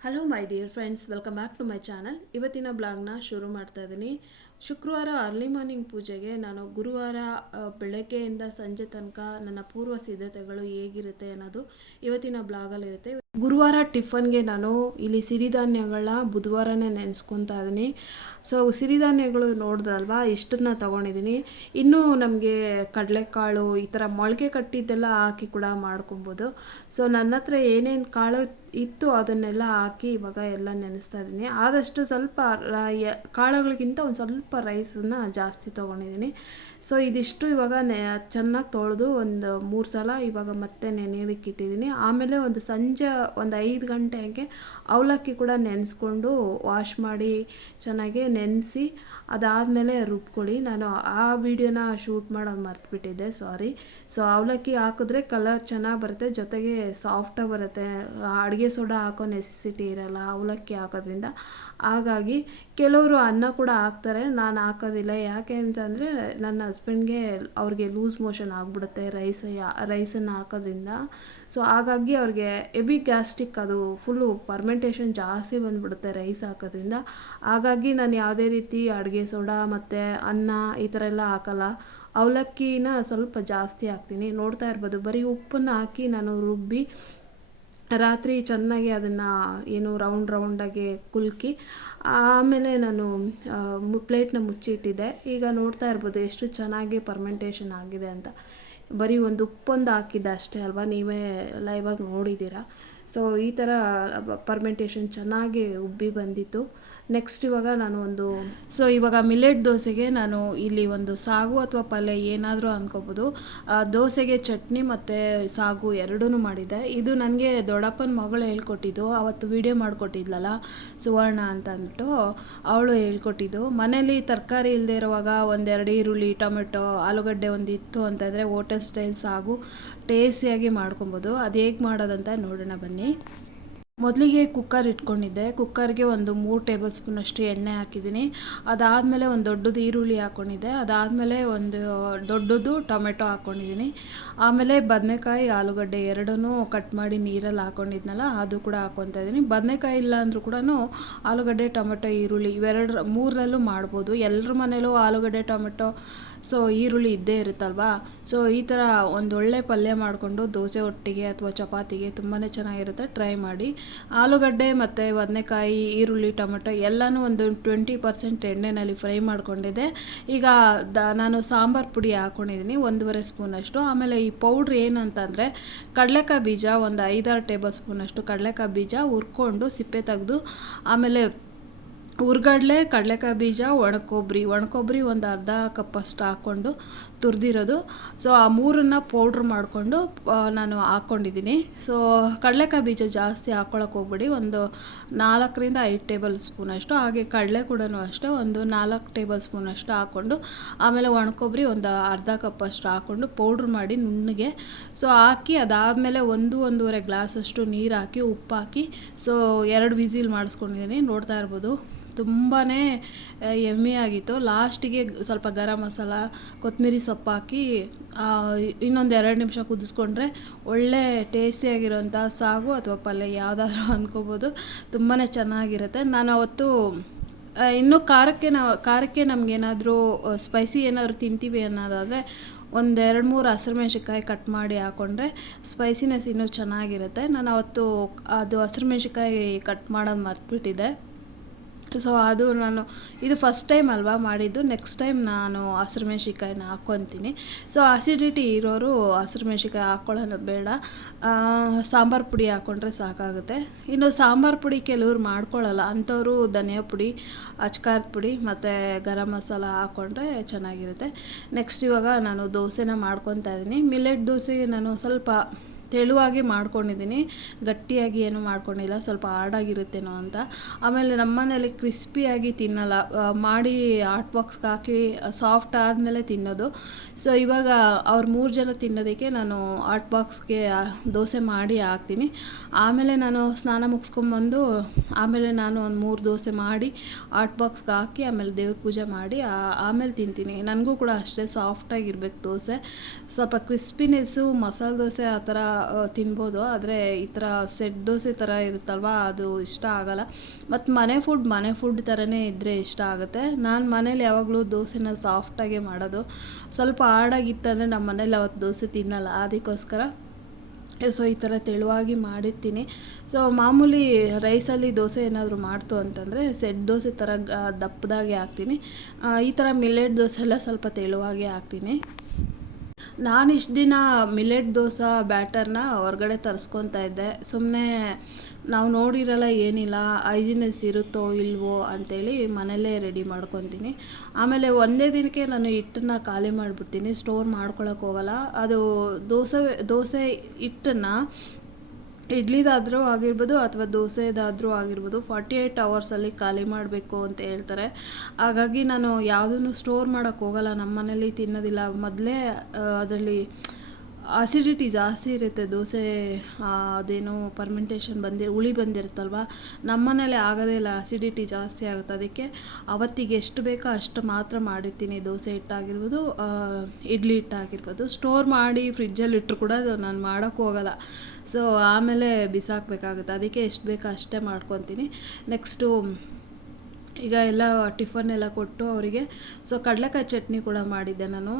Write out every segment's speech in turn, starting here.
Hello my dear friends welcome back to my channel ಇವತ್ತಿನ ಬ್ಲಾಗ್ನ ಶುರು ಮಾಡ್ತಾ ಇದ್ದೀನಿ ಶುಕ್ರವಾರ ಅರ್ಲಿ ಮಾರ್ನಿಂಗ್ ಪೂಜೆಗೆ ನಾನು ಗುರುವಾರ ಬೆಳಗ್ಗೆಯಿಂದ ಸಂಜೆ ತನಕ ನನ್ನ ಪೂರ್ವ ಸಿದ್ಧತೆಗಳು ಹೇಗಿರುತ್ತೆ ಅನ್ನೋದು ಇವತ್ತಿನ ಬ್ಲಾಗಲ್ಲಿರುತ್ತೆ ಗುರುವಾರ ಟಿಫನ್ಗೆ ನಾನು ಇಲ್ಲಿ ಸಿರಿಧಾನ್ಯಗಳ ಬುಧವಾರನೇ ನೆನೆಸ್ಕೊತಾ ಇದ್ದೀನಿ. ಸೊ ಸಿರಿಧಾನ್ಯಗಳು ನೋಡಿದ್ರಲ್ವಾ? ಇಷ್ಟನ್ನ ತೊಗೊಂಡಿದ್ದೀನಿ. ಇನ್ನೂ ನಮಗೆ ಕಡಲೆಕಾಳು ಈ ಥರ ಮೊಳಕೆ ಕಟ್ಟಿದ್ದೆಲ್ಲ ಹಾಕಿ ಕೂಡ ಮಾಡ್ಕೊಬೋದು. ಸೊ ನನ್ನ ಹತ್ರ ಏನೇನು ಕಾಳು ಇತ್ತು ಅದನ್ನೆಲ್ಲ ಹಾಕಿ ಇವಾಗ ಎಲ್ಲ ನೆನೆಸ್ತಾ ಇದ್ದೀನಿ. ಆದಷ್ಟು ಸ್ವಲ್ಪ ಕಾಳುಗಳಿಗಿಂತ ಒಂದು ಸ್ವಲ್ಪ ರೈಸನ್ನ ಜಾಸ್ತಿ ತೊಗೊಂಡಿದ್ದೀನಿ. ಸೊ ಇದಿಷ್ಟು ಇವಾಗ ನೆ, ಚೆನ್ನಾಗಿ ತೊಳೆದು ಒಂದು ಮೂರು ಸಲ ಇವಾಗ ಮತ್ತೆ ನೆನೆಯೋದಕ್ಕೆ ಇಟ್ಟಿದ್ದೀನಿ. ಆಮೇಲೆ ಒಂದು ಸಂಜೆ ಒಂದು ಐದು ಗಂಟೆ ಹಾಗೆ ಅವಲಕ್ಕಿ ಕೂಡ ನೆನೆಸ್ಕೊಂಡು ವಾಶ್ ಮಾಡಿ ಚೆನ್ನಾಗಿ ನೆನೆಸಿ ಅದಾದಮೇಲೆ ರುಬ್ಕೊಳ್ಳಿ. ನಾನು ಆ ವಿಡಿಯೋನ ಶೂಟ್ ಮಾಡೋದು ಮರ್ತ್ಬಿಟ್ಟಿದ್ದೆ ಸಾರಿ ಸೊ ಅವಲಕ್ಕಿ ಹಾಕಿದ್ರೆ ಕಲರ್ ಚೆನ್ನಾಗಿ ಬರುತ್ತೆ, ಜೊತೆಗೆ ಸಾಫ್ಟಾಗಿ ಬರುತ್ತೆ. ಅಡುಗೆ ಸೋಡಾ ಹಾಕೋ ನೆಸೆಸಿಟಿ ಇರಲ್ಲ ಅವಲಕ್ಕಿ ಹಾಕೋದ್ರಿಂದ. ಹಾಗಾಗಿ ಕೆಲವರು ಅನ್ನ ಕೂಡ ಹಾಕ್ತಾರೆ, ನಾನು ಹಾಕೋದಿಲ್ಲ. ಯಾಕೆ ಅಂತಂದರೆ ನನ್ನ ಹಸ್ಬೆಂಡ್ಗೆ ಅವ್ರಿಗೆ ಲೂಸ್ ಮೋಷನ್ ಆಗಿಬಿಡುತ್ತೆ ರೈಸ್ ರೈಸನ್ನು ಹಾಕೋದ್ರಿಂದ. ಸೊ ಹಾಗಾಗಿ ಅವ್ರಿಗೆ ಎಬಿ ಗ್ಯಾಸ್ಟಿಕ್ ಅದು ಫುಲ್ಲು ಪರ್ಮೆಂಟೇಷನ್ ಜಾಸ್ತಿ ಬಂದುಬಿಡುತ್ತೆ ರೈಸ್ ಹಾಕೋದ್ರಿಂದ. ಹಾಗಾಗಿ ನಾನು ಯಾವುದೇ ರೀತಿ ಅಡುಗೆ ಸೋಡಾ ಮತ್ತು ಅನ್ನ ಈ ಥರ ಎಲ್ಲ ಹಾಕಲ್ಲ. ಅವಲಕ್ಕಿನ ಸ್ವಲ್ಪ ಜಾಸ್ತಿ ಹಾಕ್ತೀನಿ. ನೋಡ್ತಾ ಇರ್ಬೋದು. ಬರೀ ಉಪ್ಪನ್ನು ಹಾಕಿ ನಾನು ರುಬ್ಬಿ ರಾತ್ರಿ ಚೆನ್ನಾಗಿ ಅದನ್ನು ಏನು ರೌಂಡ್ ರೌಂಡಾಗಿ ಕುಲ್ಕಿ, ಆಮೇಲೆ ನಾನು ಪ್ಲೇಟ್ನ ಮುಚ್ಚಿಟ್ಟಿದ್ದೆ. ಈಗ ನೋಡ್ತಾ ಇರ್ಬೋದು ಎಷ್ಟು ಚೆನ್ನಾಗಿ ಪರ್ಮೆಂಟೇಷನ್ ಆಗಿದೆ ಅಂತ. ಬರೀ ಒಂದು ಉಪ್ಪೊಂದು ಹಾಕಿದ್ದೆ ಅಷ್ಟೇ ಅಲ್ವಾ? ನೀವೇ ಲೈವಾಗಿ ನೋಡಿದ್ದೀರಾ? ಸೊ ಈ ಥರ ಪರ್ಮೆಂಟೇಷನ್ ಚೆನ್ನಾಗಿ ಉಬ್ಬಿ ಬಂದಿತ್ತು. ನೆಕ್ಸ್ಟ್ ಇವಾಗ ನಾನು ಒಂದು ಸೊ ಇವಾಗ ಮಿಲೆಟ್ ದೋಸೆಗೆ ನಾನು ಇಲ್ಲಿ ಒಂದು ಸಾಗು ಅಥವಾ ಪಲ್ಯ ಏನಾದರೂ ಅಂದ್ಕೋಬೋದು ದೋಸೆಗೆ ಚಟ್ನಿ ಮತ್ತು ಸಾಗು ಎರಡೂ ಮಾಡಿದ್ದೆ. ಇದು ನನಗೆ ದೊಡ್ಡಪ್ಪನ ಮಗಳು ಹೇಳ್ಕೊಟ್ಟಿದ್ದು. ಅವತ್ತು ವಿಡಿಯೋ ಮಾಡಿಕೊಟ್ಟಿದ್ಲಲ್ಲ, ಸುವರ್ಣ ಅಂತ ಅಂದ್ಬಿಟ್ಟು ಅವಳು ಹೇಳ್ಕೊಟ್ಟಿದ್ದು. ಮನೇಲಿ ತರಕಾರಿ ಇಲ್ಲದೆ ಇರುವಾಗ ಒಂದೆರಡು ಈರುಳ್ಳಿ, ಟೊಮೆಟೊ, ಆಲೂಗಡ್ಡೆ ಒಂದು ಇತ್ತು ಅಂತಂದರೆ ಹೋಟೆಲ್ ಸ್ಟೈಲ್ ಸಾಗು ಟೇಸ್ಟಿಯಾಗಿ ಮಾಡ್ಕೊಬೋದು. ಅದು ಹೇಗೆ ಮಾಡೋದಂತ ನೋಡೋಣ ಬನ್ನಿ. ಮೊದಲಿಗೆ ಕುಕ್ಕರ್ ಇಟ್ಕೊಂಡಿದ್ದೆ. ಕುಕ್ಕರ್ಗೆ ಒಂದು ಮೂರು ಟೇಬಲ್ ಸ್ಪೂನಷ್ಟು ಎಣ್ಣೆ ಹಾಕಿದ್ದೀನಿ. ಅದಾದಮೇಲೆ ಒಂದು ದೊಡ್ಡದು ಈರುಳ್ಳಿ ಹಾಕ್ಕೊಂಡಿದ್ದೆ ಅದಾದಮೇಲೆ ಒಂದು ದೊಡ್ಡದು ಟೊಮೆಟೊ ಹಾಕ್ಕೊಂಡಿದ್ದೀನಿ ಆಮೇಲೆ ಬದನೆಕಾಯಿ, ಆಲೂಗಡ್ಡೆ ಎರಡನ್ನೂ ಕಟ್ ಮಾಡಿ ನೀರಲ್ಲಿ ಹಾಕ್ಕೊಂಡಿದ್ನಲ್ಲ ಅದು ಕೂಡ ಹಾಕ್ಕೊತಾ ಇದ್ದೀನಿ. ಬದನೆಕಾಯಿ ಇಲ್ಲ ಅಂದರೂ ಕೂಡ ಆಲೂಗಡ್ಡೆ, ಟೊಮೆಟೊ, ಈರುಳ್ಳಿ ಇವೆರಡರ ಮೂರರಲ್ಲೂ ಮಾಡ್ಬೋದು. ಎಲ್ಲರ ಮನೇಲೂ ಆಲೂಗಡ್ಡೆ, ಟೊಮೆಟೊ ಸೊ ಈರುಳ್ಳಿ ಇದ್ದೇ ಇರುತ್ತಲ್ವಾ? ಸೊ ಈ ಥರ ಒಂದು ಒಳ್ಳೆ ಪಲ್ಯ ಮಾಡಿಕೊಂಡು ದೋಸೆ ಒಟ್ಟಿಗೆ ಅಥವಾ ಚಪಾತಿಗೆ ತುಂಬಾ ಚೆನ್ನಾಗಿರುತ್ತೆ. ಟ್ರೈ ಮಾಡಿ. ಆಲೂಗಡ್ಡೆ ಮತ್ತು ಬದನೆಕಾಯಿ, ಈರುಳ್ಳಿ, ಟೊಮೆಟೊ ಎಲ್ಲನೂ ಒಂದು ಟ್ವೆಂಟಿ ಪರ್ಸೆಂಟ್ ಎಣ್ಣೆನಲ್ಲಿ ಫ್ರೈ ಮಾಡಿಕೊಂಡಿದ್ದೆ. ಈಗ ದ, ನಾನು ಸಾಂಬಾರು ಪುಡಿ ಹಾಕ್ಕೊಂಡಿದ್ದೀನಿ ಒಂದೂವರೆ ಸ್ಪೂನಷ್ಟು. ಆಮೇಲೆ ಈ ಪೌಡ್ರ್ ಏನು ಅಂತಂದರೆ ಕಡಲೆಕಾಯಿ ಬೀಜ, ಒಂದು ಐದಾರು ಟೇಬಲ್ ಸ್ಪೂನಷ್ಟು ಕಡಲೆಕಾಯಿ ಬೀಜ ಹುರ್ಕೊಂಡು ಸಿಪ್ಪೆ ತೆಗೆದು, ಆಮೇಲೆ ಹುರ್ಗಡ್ಲೆ ಕಡಲೆಕಾಯಿ ಬೀಜ, ಒಣಕೊಬ್ಬರಿ. ಒಣಕೊಬ್ಬರಿ ಒಂದು ಅರ್ಧ ಕಪ್ಪಷ್ಟು ಹಾಕ್ಕೊಂಡು ತುರಿದಿರೋದು. ಸೊ ಆ ಮೂರನ್ನು ಪೌಡ್ರ್ ಮಾಡಿಕೊಂಡು ನಾನು ಹಾಕ್ಕೊಂಡಿದ್ದೀನಿ. ಸೊ ಕಡಲೆಕಾಯಿ ಬೀಜ ಜಾಸ್ತಿ ಹಾಕ್ಕೊಳಕ್ಕೆ ಹೋಗ್ಬಿಡಿ. ಒಂದು ನಾಲ್ಕರಿಂದ ಐದು ಟೇಬಲ್ ಸ್ಪೂನ್ ಅಷ್ಟು. ಹಾಗೆ ಕಡಲೆ ಕೂಡ ಅಷ್ಟೇ. ಒಂದು ನಾಲ್ಕು ಟೇಬಲ್ ಸ್ಪೂನ್ ಅಷ್ಟು ಹಾಕ್ಕೊಂಡು, ಆಮೇಲೆ ಒಣಕೊಬ್ಬರಿ ಒಂದು ಅರ್ಧ ಕಪ್ ಅಷ್ಟು ಹಾಕ್ಕೊಂಡು ಪೌಡ್ರ್ ಮಾಡಿ ನುಣ್ಣಗೆ. ಸೊ ಹಾಕಿ ಅದಾದಮೇಲೆ ಒಂದು, ಒಂದೂವರೆ ಗ್ಲಾಸಷ್ಟು ನೀರು ಹಾಕಿ ಉಪ್ಪು ಹಾಕಿ ಸೊ ಎರಡು ವಿಸಿಲ್ ಮಾಡಿಸ್ಕೊಂಡಿದ್ದೀನಿ. ನೋಡ್ತಾ ಇರ್ಬೋದು. ತುಂಬಾ ಆಗಿತ್ತು. ಲಾಸ್ಟಿಗೆ ಸ್ವಲ್ಪ ಗರಂ ಮಸಾಲ ಕೊತ್ತಂಬರಿ ಸೊಪ್ಪು ಹಾಕಿ ಇನ್ನೊಂದು ಎರಡು ನಿಮಿಷ ಕುದಿಸ್ಕೊಂಡ್ರೆ ಒಳ್ಳೆ ಟೇಸ್ಟಿಯಾಗಿರೋಂಥ ಸಾಗು ಅಥವಾ ಪಲ್ಯ, ಯಾವುದಾದ್ರೂ ಅಂದ್ಕೋಬೋದು. ತುಂಬಾ ಚೆನ್ನಾಗಿರುತ್ತೆ. ನಾನು ಅವತ್ತು ಇನ್ನೂ ಖಾರಕ್ಕೆ ನಾವು, ಖಾರಕ್ಕೆ ನಮಗೇನಾದರೂ ಸ್ಪೈಸಿ ಏನಾದರೂ ತಿಂತೀವಿ ಅನ್ನೋದಾದರೆ ಒಂದು ಎರಡು ಮೂರು ಹಸಿರು ಮೆಣಸಿನ್ಕಾಯಿ ಕಟ್ ಮಾಡಿ ಹಾಕ್ಕೊಂಡ್ರೆ ಸ್ಪೈಸಿನೆಸ್ ಇನ್ನೂ ಚೆನ್ನಾಗಿರುತ್ತೆ. ನಾನು ಅವತ್ತು, ಅದು ಹಸಿರು ಮೆಣಸಿನ್ಕಾಯಿ ಕಟ್ ಮಾಡೋದು ಮರ್ತ್ಬಿಟ್ಟಿದ್ದೆ. ಸೊ ಅದು ನಾನು ಇದು ಫಸ್ಟ್ ಟೈಮ್ ಅಲ್ವಾ ಮಾಡಿದ್ದು. ನೆಕ್ಸ್ಟ್ ಟೈಮ್ ನಾನು ಹಸಿರು ಮೆಣಸಿನ್ಕಾಯಿನ ಹಾಕ್ಕೊತೀನಿ. ಸೊ ಆಸಿಡಿಟಿ ಇರೋರು ಹಸಿರು ಮೆಣಸಿನ್ಕಾಯಿ ಹಾಕ್ಕೊಳ್ಳೋದು ಬೇಡ ಸಾಂಬಾರು ಪುಡಿ ಹಾಕ್ಕೊಂಡ್ರೆ ಸಾಕಾಗುತ್ತೆ. ಇನ್ನು ಸಾಂಬಾರು ಪುಡಿ ಕೆಲವ್ರು ಮಾಡ್ಕೊಳ್ಳಲ್ಲ. ಅಂಥವ್ರು ಧನಿಯಾ ಪುಡಿ ಅಚ್ಕಾರದ ಪುಡಿ ಮತ್ತು ಗರಂ ಮಸಾಲ ಹಾಕ್ಕೊಂಡ್ರೆ ಚೆನ್ನಾಗಿರುತ್ತೆ. ನೆಕ್ಸ್ಟ್ ಇವಾಗ ನಾನು ದೋಸೆನ ಮಾಡ್ಕೊತಾ ಇದ್ದೀನಿ ಮಿಲೆಟ್ ದೋಸೆ ನಾನು ಸ್ವಲ್ಪ ತೆಳುವಾಗಿ ಮಾಡ್ಕೊಂಡಿದ್ದೀನಿ. ಗಟ್ಟಿಯಾಗಿ ಏನು ಮಾಡ್ಕೊಂಡಿಲ್ಲ, ಸ್ವಲ್ಪ ಹಾರ್ಡಾಗಿರುತ್ತೇನೋ ಅಂತ. ಆಮೇಲೆ ನಮ್ಮ ಮನೇಲಿ ಕ್ರಿಸ್ಪಿಯಾಗಿ ತಿನ್ನಲ್ಲ. ಮಾಡಿ ಹಾಟ್ ಬಾಕ್ಸ್ಗೆ ಹಾಕಿ ಸಾಫ್ಟ್ ಆದಮೇಲೆ ತಿನ್ನೋದು. ಸೊ, ಇವಾಗ ಅವ್ರು ಮೂರು ಜನ ತಿನ್ನೋದಕ್ಕೆ ನಾನು ಹಾಟ್ ಬಾಕ್ಸ್ಗೆ ದೋಸೆ ಮಾಡಿ ಹಾಕ್ತೀನಿ. ಆಮೇಲೆ ನಾನು ಸ್ನಾನ ಮುಗಿಸ್ಕೊಂಬಂದು, ಆಮೇಲೆ ನಾನು ಒಂದು ಮೂರು ದೋಸೆ ಮಾಡಿ ಹಾಟ್ ಬಾಕ್ಸ್ಗೆ ಹಾಕಿ, ಆಮೇಲೆ ದೇವ್ರ ಪೂಜೆ ಮಾಡಿ ಆಮೇಲೆ ತಿಂತೀನಿ. ನನಗೂ ಕೂಡ ಅಷ್ಟೇ ಸಾಫ್ಟಾಗಿರ್ಬೇಕು ದೋಸೆ. ಸ್ವಲ್ಪ ಕ್ರಿಸ್ಪಿನೆಸ್ಸು, ಮಸಾಲೆ ದೋಸೆ ಆ ಥರ ತಿನ್ಬೋದು. ಆದರೆ ಈ ಥರ ಸೆಟ್ ದೋಸೆ ಥರ ಇರುತ್ತಲ್ವ, ಅದು ಇಷ್ಟ ಆಗಲ್ಲ. ಮತ್ತು ಮನೆ ಫುಡ್ ಮನೆ ಫುಡ್ ಥರನೇ ಇದ್ದರೆ ಇಷ್ಟ ಆಗುತ್ತೆ. ನಾನು ಮನೇಲಿ ಯಾವಾಗಲೂ ದೋಸೆನ ಸಾಫ್ಟಾಗೆ ಮಾಡೋದು. ಸ್ವಲ್ಪ ಹಾಡಾಗಿತ್ತಂದರೆ ನಮ್ಮ ಮನೇಲಿ ಅವತ್ತು ದೋಸೆ ತಿನ್ನಲ್ಲ. ಅದಕ್ಕೋಸ್ಕರ ಸೊ, ಈ ಥರ ತೆಳುವಾಗಿ ಮಾಡಿರ್ತೀನಿ. ಸೊ ಮಾಮೂಲಿ ರೈಸಲ್ಲಿ ದೋಸೆ ಏನಾದರೂ ಮಾಡ್ತು ಅಂತಂದರೆ ಸೆಟ್ ದೋಸೆ ಥರ ದಪ್ಪದಾಗೆ ಹಾಕ್ತೀನಿ. ಈ ಥರ ಮಿಲ್ಲೆಟ್ ದೋಸೆ ಎಲ್ಲ ಸ್ವಲ್ಪ ತೆಳುವಾಗೆ ಹಾಕ್ತೀನಿ. ನಾನು ದಿನ ಮಿಲೆಟ್ ದೋಸೆ ಬ್ಯಾಟರ್ನ ಹೊರಗಡೆ ತರಿಸ್ಕೊತಾ ಇದ್ದೆ. ಸುಮ್ಮನೆ ನಾವು ನೋಡಿರಲ್ಲ ಏನಿಲ್ಲ, ಐಜಿನೆಸ್ ಇರುತ್ತೋ ಇಲ್ವೋ ಅಂಥೇಳಿ ಮನೆಯಲ್ಲೇ ರೆಡಿ ಮಾಡ್ಕೊತೀನಿ. ಆಮೇಲೆ ಒಂದೇ ದಿನಕ್ಕೆ ನಾನು ಹಿಟ್ಟನ್ನು ಖಾಲಿ ಮಾಡಿಬಿಡ್ತೀನಿ, ಸ್ಟೋರ್ ಮಾಡ್ಕೊಳಕ್ಕೆ ಅದು ದೋಸೆ ದೋಸೆ ಹಿಟ್ಟನ್ನು ಇಡ್ಲಿದಾದರೂ ಆಗಿರ್ಬೋದು ಅಥವಾ ದೋಸೆದಾದರೂ ಆಗಿರ್ಬೋದು ಫಾರ್ಟಿ ಏಯ್ಟ್ ಅವರ್ಸಲ್ಲಿ ಖಾಲಿ ಮಾಡಬೇಕು ಅಂತ ಹೇಳ್ತಾರೆ. ಹಾಗಾಗಿ ನಾನು ಯಾವುದನ್ನು ಸ್ಟೋರ್ ಮಾಡೋಕ್ಕೆ ಹೋಗಲ್ಲ ನಮ್ಮ ಮನೇಲಿ ತಿನ್ನೋದಿಲ್ಲ. ಮೊದಲೇ ಅದರಲ್ಲಿ ಆಸಿಡಿಟಿ ಜಾಸ್ತಿ ಇರುತ್ತೆ. ದೋಸೆ ಅದೇನು ಪರ್ಮೆಂಟೇಷನ್ ಬಂದಿ ಹುಳಿ ಬಂದಿರುತ್ತಲ್ವ? ನಮ್ಮ ಮನೇಲಿ ಆಗೋದೇ ಇಲ್ಲ ಆಸಿಡಿಟಿ ಜಾಸ್ತಿ ಆಗುತ್ತೆ. ಅದಕ್ಕೆ ಅವತ್ತಿಗೆ ಎಷ್ಟು ಬೇಕೋ ಅಷ್ಟು ಮಾತ್ರ ಮಾಡಿರ್ತೀನಿ. ದೋಸೆ ಹಿಟ್ಟಾಗಿರ್ಬೋದು ಇಡ್ಲಿ ಹಿಟ್ಟಾಗಿರ್ಬೋದು. ಸ್ಟೋರ್ ಮಾಡಿ ಫ್ರಿಜ್ಜಲ್ಲಿ ಇಟ್ಟರು ಕೂಡ ನಾನು ಮಾಡೋಕ್ಕೆ ಹೋಗಲ್ಲ. ಸೊ ಆಮೇಲೆ ಬಿಸಾಕಬೇಕಾಗುತ್ತೆ. ಅದಕ್ಕೆ ಎಷ್ಟು ಬೇಕೋ ಅಷ್ಟೇ ಮಾಡ್ಕೊತೀನಿ. ನೆಕ್ಸ್ಟು ಈಗ ಎಲ್ಲ ಟಿಫನ್ ಎಲ್ಲ ಕೊಟ್ಟು ಅವರಿಗೆ, ಸೊ ಕಡಲೆಕಾಯಿ ಚಟ್ನಿ ಕೂಡ ಮಾಡಿದ್ದೆ ನಾನು.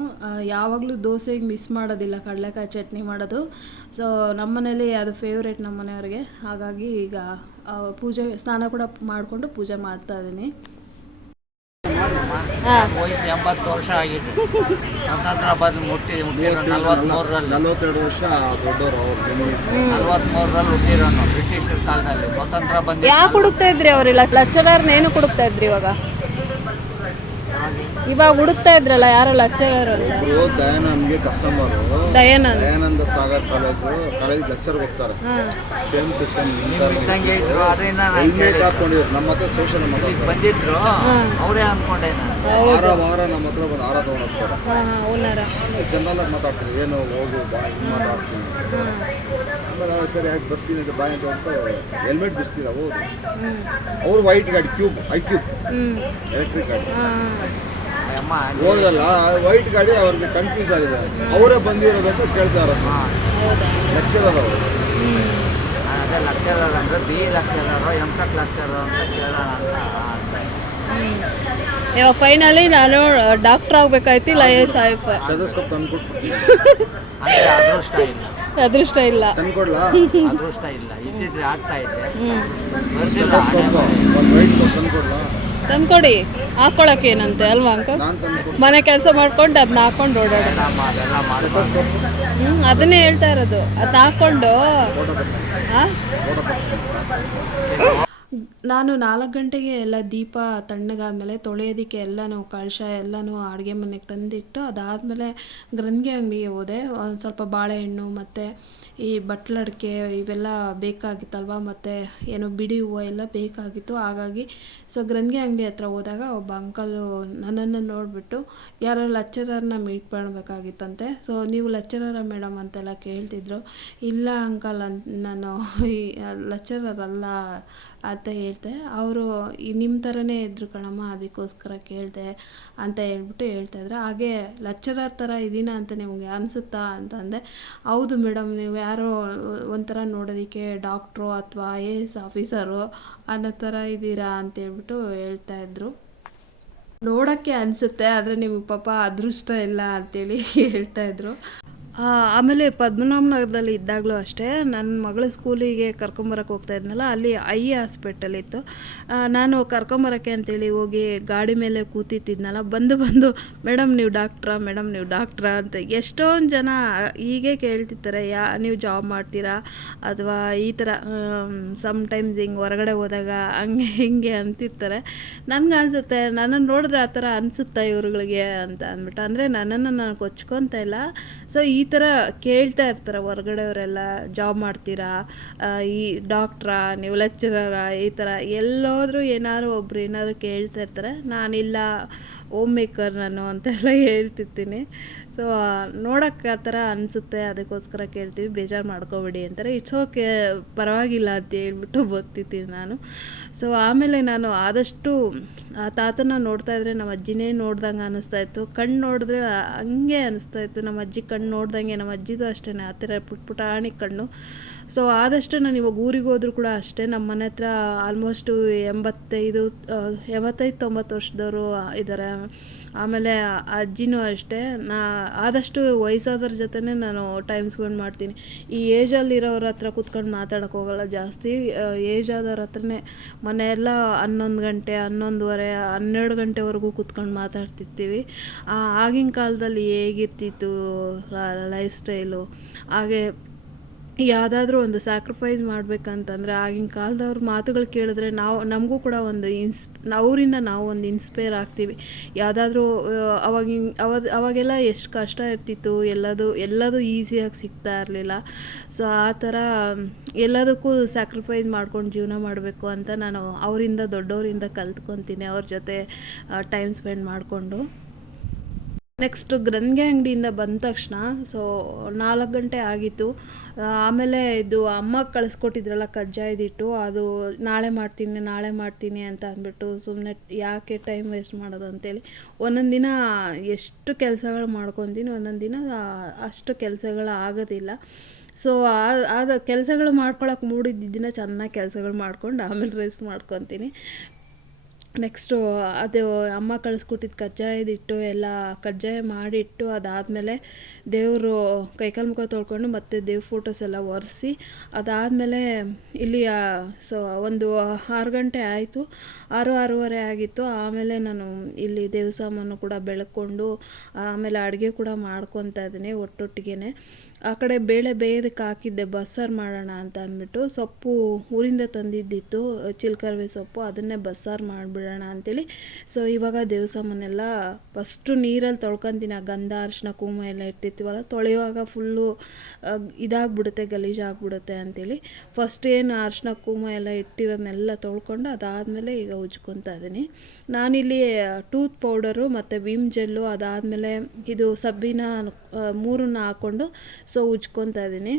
ಯಾವಾಗಲೂ ದೋಸೆಗೆ ಮಿಸ್ ಮಾಡೋದಿಲ್ಲ ಕಡಲೆಕಾಯಿ ಚಟ್ನಿ ಮಾಡೋದು. ಸೊ ನಮ್ಮನೇಲಿ ಅದು ಫೇವ್ರೇಟ್ ನಮ್ಮ ಮನೆಯವ್ರಿಗೆ ಹಾಗಾಗಿ ಈಗ ಪೂಜೆ, ಸ್ನಾನ ಕೂಡ ಮಾಡಿಕೊಂಡು ಪೂಜೆ ಮಾಡ್ತಾ ಇದ್ದೀನಿ. ವಯಸ್ಸು ಎಂಬತ್ತು ವರ್ಷ ಆಗಿದೆ. ಸ್ವತಂತ್ರ ಬಂದು ಮುಟ್ಟಿ ಹುಟ್ಟಿರೋ ನಲ್ವತ್ಮೂರರಲ್ಲಿ. ನಲವತ್ತೆರಡು ವರ್ಷ ದೊಡ್ಡವರು ಅವ್ರ ಜಮೀನು ನಲ್ವತ್ಮೂರರಲ್ಲಿ ಹುಟ್ಟಿರೋನು ಬ್ರಿಟಿಷರ ಕಾಲದಲ್ಲಿ. ಸ್ವತಂತ್ರ ಬಂದು ಯಾಕೆ ಹುಡುಕ್ತಾ ಇದ್ರಿ ಅವರೆಲ್ಲ ಲೆಕ್ಚರರ್ನ ಏನು ಹುಡುಕ್ತಾ ಇದ್ರಿ ಇವಾಗ? ಇವಾಗ ಹುಡುಕ್ತಾ ಇದ್ರಲ್ಲ ಯಾರೋ lecturer ದಯಾನಂದ್ಗೆ customer Dayanand. Dayananda Sagar college college lecture ಹೋಗ್ತಾರೆ. ಸೇಮ್ ಟು ಸೇಮ್ ಇದ್ದಂಗೆ ಇದ್ರು ಅದರಿಂದ ನಾನು ಹೆಲ್ಮೆಟ್ ಹಾಕೊಂಡಿದ್ರು ನಮ್ಮ ಹತ್ರ ಸೋಷಿಯಲ್ ನಮ್ಮ ಇಲ್ಲಿಗೆ ಬಂದಿದ್ರು ಅವರೇ ಅಂದ್ಕೊಂಡೆ ನಾನು. ವಾರ ವಾರ ನಮ್ಮ ಹತ್ರ ಬಂದು ಆರ ತಗೊಂಡು ಹೋಗ್ತಾರೆ. ಓನರ. ಜನರಲ್ ಆಗಿ ಮಾತಾಡ್ತಾರೆ ಏನು ಹೋಗು ಬಾ ಹಿಂಗೆ ಮಾತಾಡ್ತೀನಿ ಆಮೇಲೆ ಅವ್ರು ಸರಿ ಹಾಕಿ ಬರ್ತೀನಿ ಅಂತ ಬಾಯ್ ಅಂತ ಹೆಲ್ಮೆಟ್ ಬಿಸ್ತಿಲ್ಲ ಹೌದು. ಅವ್ರು ವೈಟ್ ಗಾಡಿ ಕ್ಯೂಬ್ ಐ ಕ್ಯೂಬ್ ಹ್ಞೂ ಎಲೆಕ್ಟ್ರಿಕ್ ಗಾಡಿ. ಅಮ್ಮ ಹೋದ್ರಲ್ಲ ವೈಟ್ ಗಾಡಿ ಅವ್ರಿಗೆ ಕನ್ಫ್ಯೂಸ್ ಆಗಿದೆ. ಅವರೇ ಬಂದಿರೋದಂತ ಅಂತ ಕೇಳ್ತಾ ಇರೋದು. ಹೌದಾ. ಲೆಕ್ಚರರ್ ಅವರು ಅದೇ ಲೆಕ್ಚರರ್ ಅಂದರೆ B lecturer M tech lecturer ಅಂತ ಕೇಳೋಣ ಅಂತ. ಇವಾಗ ಫೈನಲಿ ನಾನು ಡಾಕ್ಟರ್ ಆಗ್ಬೇಕಾಯ್ತು ಇಲ್ಲ ಎಸ್ ಆಯ್ಪ ಸದಸ್ಕಪ್ ತಂದ್ಕೊಟ್ಟು ಅಂದರೆ ಅದೃಷ್ಟ ಇಲ್ಲ. ಅದೃಷ್ಟ ಇಲ್ಲ. ತಂದ್ಕೊಡ್ಲಾ? ಅದೃಷ್ಟ ಇಲ್ಲ. ಇದ್ದಿದ್ರೆ ಆಗ್ತಾ ಇದೆ ಬರ್ಸಿಲ್ಲ. ತಂದ್ಕೊಡ್ಲಾ? ತಂದ್ಕೊಡಿ. ಹಾಕೊಳಕ್ಕೆ ಏನಂತೆ ಅಲ್ವಾ ಅಂಕ ಮನೆ ಕೆಲಸ ಮಾಡ್ಕೊಂಡು ಅದನ್ನ ಹಾಕೊಂಡು ಓಡಾಡ. ಹ್ಞೂ ಅದನ್ನೇ ಹೇಳ್ತಾ ಇರೋದು. ಅದು ಹಾಕೊಂಡು. ನಾನು ನಾಲ್ಕು ಗಂಟೆಗೆ ಎಲ್ಲ ದೀಪ ತಣ್ಣಗಾದ್ಮೇಲೆ ತೊಳೆಯೋದಕ್ಕೆ ಎಲ್ಲನೂ ಕಳಶ ಎಲ್ಲನೂ ಅಡುಗೆ ಮನೆಗೆ ತಂದಿಟ್ಟು ಅದಾದಮೇಲೆ ಗ್ರಂಥಿ ಅಂಗಡಿಗೆ ಹೋದೆ. ಒಂದು ಸ್ವಲ್ಪ ಬಾಳೆಹಣ್ಣು ಮತ್ತು ಈ ಬಟ್ಲಡಿಕೆ ಇವೆಲ್ಲ ಬೇಕಾಗಿತ್ತಲ್ವ? ಮತ್ತು ಏನು ಬಿಡಿ ಹೂವು ಎಲ್ಲ ಬೇಕಾಗಿತ್ತು. ಹಾಗಾಗಿ ಸೊ ಗ್ರಂಥಿ ಅಂಗಡಿ ಹತ್ರ ಹೋದಾಗ ಒಬ್ಬ ಅಂಕಲು ನನ್ನನ್ನು ನೋಡಿಬಿಟ್ಟು, ಯಾರೋ ಲೆಕ್ಚರರ್ನ ಮೀಟ್ ಮಾಡಬೇಕಾಗಿತ್ತಂತೆ. ಸೊ ನೀವು ಲೆಕ್ಚರರ ಮೇಡಮ್ ಅಂತೆಲ್ಲ ಕೇಳ್ತಿದ್ರು. ಇಲ್ಲ ಅಂಕಲ್ ಅಂತ ನಾನು ಈ ಲೆಕ್ಚರರ್ ಅಲ್ಲ ಅಂತ ಹೇಳ್ತೆ ಅವರು ನಿಮ್ಮ ಥರನೇ ಇದ್ರು ಕಣಮ್ಮ, ಅದಕ್ಕೋಸ್ಕರ ಕೇಳಿದೆ ಅಂತ ಹೇಳ್ಬಿಟ್ಟು ಹೇಳ್ತಾಯಿದ್ರು ಹಾಗೆ ಲಚ್ಚರರ ಥರ ಇದ್ದೀನ ಅಂತ ನಿಮಗೆ ಅನಿಸುತ್ತಾ ಅಂತಂದೆ. ಹೌದು ಮೇಡಮ್ ನೀವು ಯಾರೋ ಒಂಥರ ನೋಡೋದಕ್ಕೆ ಡಾಕ್ಟ್ರು ಅಥವಾ ಐ ಎ ಎಸ್ ಆಫೀಸರು ಅನ್ನೋ ಥರ ಇದ್ದೀರಾ ಅಂತೇಳ್ಬಿಟ್ಟು ಹೇಳ್ತಾಯಿದ್ರು ನೋಡೋಕ್ಕೆ ಅನಿಸುತ್ತೆ ಆದರೆ ನಿಮಗೆ ಪಾಪ ಅದೃಷ್ಟ ಇಲ್ಲ ಅಂತೇಳಿ ಹೇಳ್ತಾ ಇದ್ರು. ಆ, ಆಮೇಲೆ ಪದ್ಮನಾಭನಗರದಲ್ಲಿ ಇದ್ದಾಗಲೂ ಅಷ್ಟೇ, ನನ್ನ ಮಗಳ ಸ್ಕೂಲಿಗೆ ಕರ್ಕೊಂಬರಕ್ಕೆ ಹೋಗ್ತಾ ಇದ್ನಲ್ಲ, ಅಲ್ಲಿ ಐ ಹಾಸ್ಪಿಟಲ್ ಇತ್ತು. ನಾನು ಕರ್ಕೊಂಬರಕ್ಕೆ ಅಂತೇಳಿ ಹೋಗಿ ಗಾಡಿ ಮೇಲೆ ಕೂತಿತ್ತಿದ್ನಲ್ಲ ಬಂದು ಬಂದು, ಮೇಡಮ್, ನೀವು ಡಾಕ್ಟ್ರಾ, ಮೇಡಮ್, ನೀವು ಡಾಕ್ಟ್ರಾ ಅಂತ ಎಷ್ಟೊಂದು ಜನ ಹೀಗೆ ಕೇಳ್ತಿರ್ತಾರೆ, ಯಾ, ನೀವು ಜಾಬ್ ಮಾಡ್ತೀರಾ? ಅಥವಾ ಈ ಥರ ಸಮ್ಟೈಮ್ಸ್ ಹಿಂಗೆ ಹೊರಗಡೆ ಹೋದಾಗ ಹಂಗೆ, ಹಿಂಗೆ ಅಂತಿರ್ತಾರೆ. ನನಗೆ ಅನ್ಸುತ್ತೆ ನನ್ನನ್ನು ನೋಡಿದ್ರೆ ಆ ಥರ ಅನಿಸುತ್ತಾ ಇವ್ರುಗಳಿಗೆ ಅಂತ ಅಂದ್ಬಿಟ್ಟು. ಅಂದರೆ ನನ್ನನ್ನು ನಾನು ಕೊಚ್ಕೊತಾ ಇಲ್ಲ. ಸೊ ಈ ಥರ ಕೇಳ್ತಾ ಇರ್ತಾರೆ ಹೊರ್ಗಡೆಯವರೆಲ್ಲ ಜಾಬ್ ಮಾಡ್ತೀರಾ ಈ ಡಾಕ್ಟ್ರಾ ನೀವು ಲೆಕ್ಚರರಾ ಈ ಥರ ಎಲ್ಲೋದ್ರೂ ಏನಾದ್ರು ಒಬ್ರು ಏನಾದ್ರು ಕೇಳ್ತಾ ಇರ್ತಾರೆ, ನಾನಿಲ್ಲ ಹೋಮ್ ಮೇಕರ್ ನಾನು ಅಂತೆಲ್ಲ ಹೇಳ್ತಿರ್ತೀನಿ. ಸೊ ನೋಡೋಕ್ಕೆ ಆ ಥರ ಅನಿಸುತ್ತೆ, ಅದಕ್ಕೋಸ್ಕರ ಕೇಳ್ತೀವಿ, ಬೇಜಾರು ಮಾಡ್ಕೋಬೇಡಿ ಅಂತಾರೆ. ಇಟ್ಸ್ ಓಕೆ ಪರವಾಗಿಲ್ಲ ಅಂತ ಹೇಳ್ಬಿಟ್ಟು ಬರ್ತಿದ್ದೀನಿ ನಾನು. ಸೊ ಆಮೇಲೆ ನಾನು ಆದಷ್ಟು, ಆ ತಾತನ ನೋಡ್ತಾ ಇದ್ರೆ ನಮ್ಮ ಅಜ್ಜಿನೇ ನೋಡ್ದಂಗೆ ಅನ್ನಿಸ್ತಾ ಇತ್ತು. ಕಣ್ಣು ನೋಡಿದ್ರೆ ಹಂಗೆ ಅನಿಸ್ತಾ ಇತ್ತು. ನಮ್ಮ ಅಜ್ಜಿ ಕಣ್ಣು ನೋಡ್ದಂಗೆ, ನಮ್ಮ ಅಜ್ಜಿದು ಅಷ್ಟೇ ಆ ಥರ ಪುಟ್ ಪುಟಾಣಿ ಕಣ್ಣು. ಸೊ ಆದಷ್ಟು ನಾನು ಇವಾಗ ಊರಿಗೆ ಹೋದರೂ ಕೂಡ ಅಷ್ಟೇ, ನಮ್ಮ ಮನೆ ಹತ್ರ ಆಲ್ಮೋಸ್ಟು ಎಂಬತ್ತೈದು ಎಂಬತ್ತೈದು ತೊಂಬತ್ತು ವರ್ಷದವರು ಇದ್ದಾರೆ. ಆಮೇಲೆ ಅಜ್ಜಿನೂ ಅಷ್ಟೇ. ನಾ ಆದಷ್ಟು ವಯಸ್ಸಾದವ್ರ ಜೊತೆನೇ ನಾನು ಟೈಮ್ ಸ್ಪೆಂಡ್ ಮಾಡ್ತೀನಿ. ಈ ಏಜಲ್ಲಿರೋರ ಹತ್ರ ಕೂತ್ಕೊಂಡು ಮಾತಾಡೋಕೆ ಹೋಗಲ್ಲ ಜಾಸ್ತಿ. ಏಜ್ ಆದವ್ರ ಹತ್ರನೇ ಮನೆಯೆಲ್ಲ ಹನ್ನೊಂದು ಗಂಟೆ, ಹನ್ನೊಂದುವರೆ, ಹನ್ನೆರಡು ಗಂಟೆವರೆಗೂ ಕೂತ್ಕೊಂಡು ಮಾತಾಡ್ತಿರ್ತೀವಿ. ಆಗಿನ ಕಾಲದಲ್ಲಿ ಹೇಗಿರ್ತಿತ್ತು ಲೈಫ್ ಸ್ಟೈಲು ಹಾಗೆ ಯಾವುದಾದ್ರೂ ಒಂದು ಸ್ಯಾಕ್ರಿಫೈಸ್ ಮಾಡಬೇಕಂತಂದರೆ ಆಗಿನ ಕಾಲದವ್ರ ಮಾತುಗಳು ಕೇಳಿದ್ರೆ ನಾವು, ನಮಗೂ ಕೂಡ ಒಂದು ಇನ್ಸ್ ಅವರಿಂದ ನಾವು ಒಂದು ಇನ್ಸ್ಪೈರ್ ಆಗ್ತೀವಿ. ಯಾವುದಾದ್ರೂ ಅವಾಗಿನ ಅವಾಗ ಅವಾಗೆಲ್ಲ ಎಷ್ಟು ಕಷ್ಟ ಇರ್ತಿತ್ತು, ಎಲ್ಲದು, ಎಲ್ಲದೂ ಈಸಿಯಾಗಿ ಸಿಗ್ತಾ ಇರಲಿಲ್ಲ. ಸೊ ಆ ಥರ, ಎಲ್ಲದಕ್ಕೂ ಸ್ಯಾಕ್ರಿಫೈಸ್ ಮಾಡ್ಕೊಂಡು ಜೀವನ ಮಾಡಬೇಕು ಅಂತ ನಾನು ಅವರಿಂದ, ದೊಡ್ಡವರಿಂದ ಕಲ್ತ್ಕೊತೀನಿ, ಅವ್ರ ಜೊತೆ ಟೈಮ್ ಸ್ಪೆಂಡ್ ಮಾಡಿಕೊಂಡು. ನೆಕ್ಸ್ಟ್ ಗ್ರಂಥಿ ಅಂಗಡಿಯಿಂದ ಬಂದ ತಕ್ಷಣ ಸೊ ನಾಲ್ಕು ಗಂಟೆ ಆಗಿತ್ತು. ಆಮೇಲೆ ಇದು ಅಮ್ಮ ಕಳಿಸ್ಕೊಟ್ಟಿದ್ರಲ್ಲ ಕಜ್ಜಾಯದಿಟ್ಟು ಅದು ನಾಳೆ ಮಾಡ್ತೀನಿ ನಾಳೆ ಮಾಡ್ತೀನಿ ಅಂತ ಅಂದ್ಬಿಟ್ಟು ಸುಮ್ಮನೆ ಯಾಕೆ ಟೈಮ್ ವೇಸ್ಟ್ ಮಾಡೋದು ಅಂತೇಳಿ. ಒಂದೊಂದು ದಿನ ಎಷ್ಟು ಕೆಲಸಗಳು ಮಾಡ್ಕೊತೀನಿ, ಒಂದೊಂದು ದಿನ ಅಷ್ಟು ಕೆಲಸಗಳು ಆಗೋದಿಲ್ಲ. ಸೊ ಆದ ಕೆಲಸಗಳು ಮಾಡ್ಕೊಳಕ್ಕೆ ಮೂಡಿದ್ದ ದಿನ ಚೆನ್ನಾಗಿ ಕೆಲಸಗಳು ಮಾಡ್ಕೊಂಡು ಆಮೇಲೆ ರೆಸ್ಟ್ ಮಾಡ್ಕೊತೀನಿ. ನೆಕ್ಸ್ಟು ಅದು ಅಮ್ಮ ಕಳಿಸ್ಕೊಟ್ಟಿದ್ದು ಕಜ್ಜಾಯದಿಟ್ಟು ಎಲ್ಲ ಕಜ್ಜಾಯ ಮಾಡಿಟ್ಟು ಅದಾದಮೇಲೆ ದೇವರು ಕೈಕಾಲು ಮುಖ ತೊಳ್ಕೊಂಡು ಮತ್ತೆ ದೇವ್ರ ಫೋಟೋಸ್ ಎಲ್ಲ ಒರೆಸಿ, ಅದಾದಮೇಲೆ ಇಲ್ಲಿ ಸೊ ಒಂದು ಆರು ಗಂಟೆ ಆಯಿತು. ಆರು ಆರೂವರೆ ಆಗಿತ್ತು. ಆಮೇಲೆ ನಾನು ಇಲ್ಲಿ ದೇವ್ರ ಸಾಮಾನು ಕೂಡ ಬೆಳಕೊಂಡು, ಆಮೇಲೆ ಅಡುಗೆ ಕೂಡ ಮಾಡ್ಕೊತಾ ಇದ್ದೀನಿ ಒಟ್ಟೊಟ್ಟಿಗೆ ಆ ಕಡೆ ಬೇಳೆ ಬೇಯೋದಕ್ಕೆ ಹಾಕಿದ್ದೆ ಬಸ್ಸಾರು ಮಾಡೋಣ ಅಂತ ಅಂದ್ಬಿಟ್ಟು ಸೊಪ್ಪು ಊರಿಂದ ತಂದಿದ್ದಿತ್ತು, ಚಿಲ್ಕರ್ವೆ ಸೊಪ್ಪು, ಅದನ್ನೇ ಬಸ್ಸಾರು ಮಾಡಿಬಿಡೋಣ ಅಂತೇಳಿ. ಸೊ ಇವಾಗ ದೇವ್ರ ಸಾಮಾನೆಲ್ಲ ಫಸ್ಟು ನೀರಲ್ಲಿ ತೊಳ್ಕೊತೀನಿ, ಆ ಗಂಧ ಅರಿಶಿನ ಕೂಮ ಎಲ್ಲ ಇಟ್ಟಿರ್ತೀವಲ್ಲ, ತೊಳೆಯುವಾಗ ಫುಲ್ಲು ಇದಾಗ್ಬಿಡುತ್ತೆ ಗಲೀಜಾಗ್ಬಿಡುತ್ತೆ ಅಂತೇಳಿ. ಫಸ್ಟ್ ಏನು ಅರಿಶಿನ ಕೂಮ ಎಲ್ಲ ಇಟ್ಟಿರೋದನ್ನೆಲ್ಲ ತೊಳ್ಕೊಂಡು ಅದಾದಮೇಲೆ ಈಗ ಉಜ್ಕೊತಾ ಇದ್ದೀನಿ. ನಾನಿಲ್ಲಿ ಟೂತ್ ಪೌಡರು ಮತ್ತು ವಿಮ್ ಜೆಲ್ಲು ಅದಾದಮೇಲೆ ಇದು ಸಬ್ಬಿನ ಮೂರನ್ನ ಹಾಕ್ಕೊಂಡು ಸೊ ಉಜ್ಕೊತಾ ಇದ್ದೀನಿ.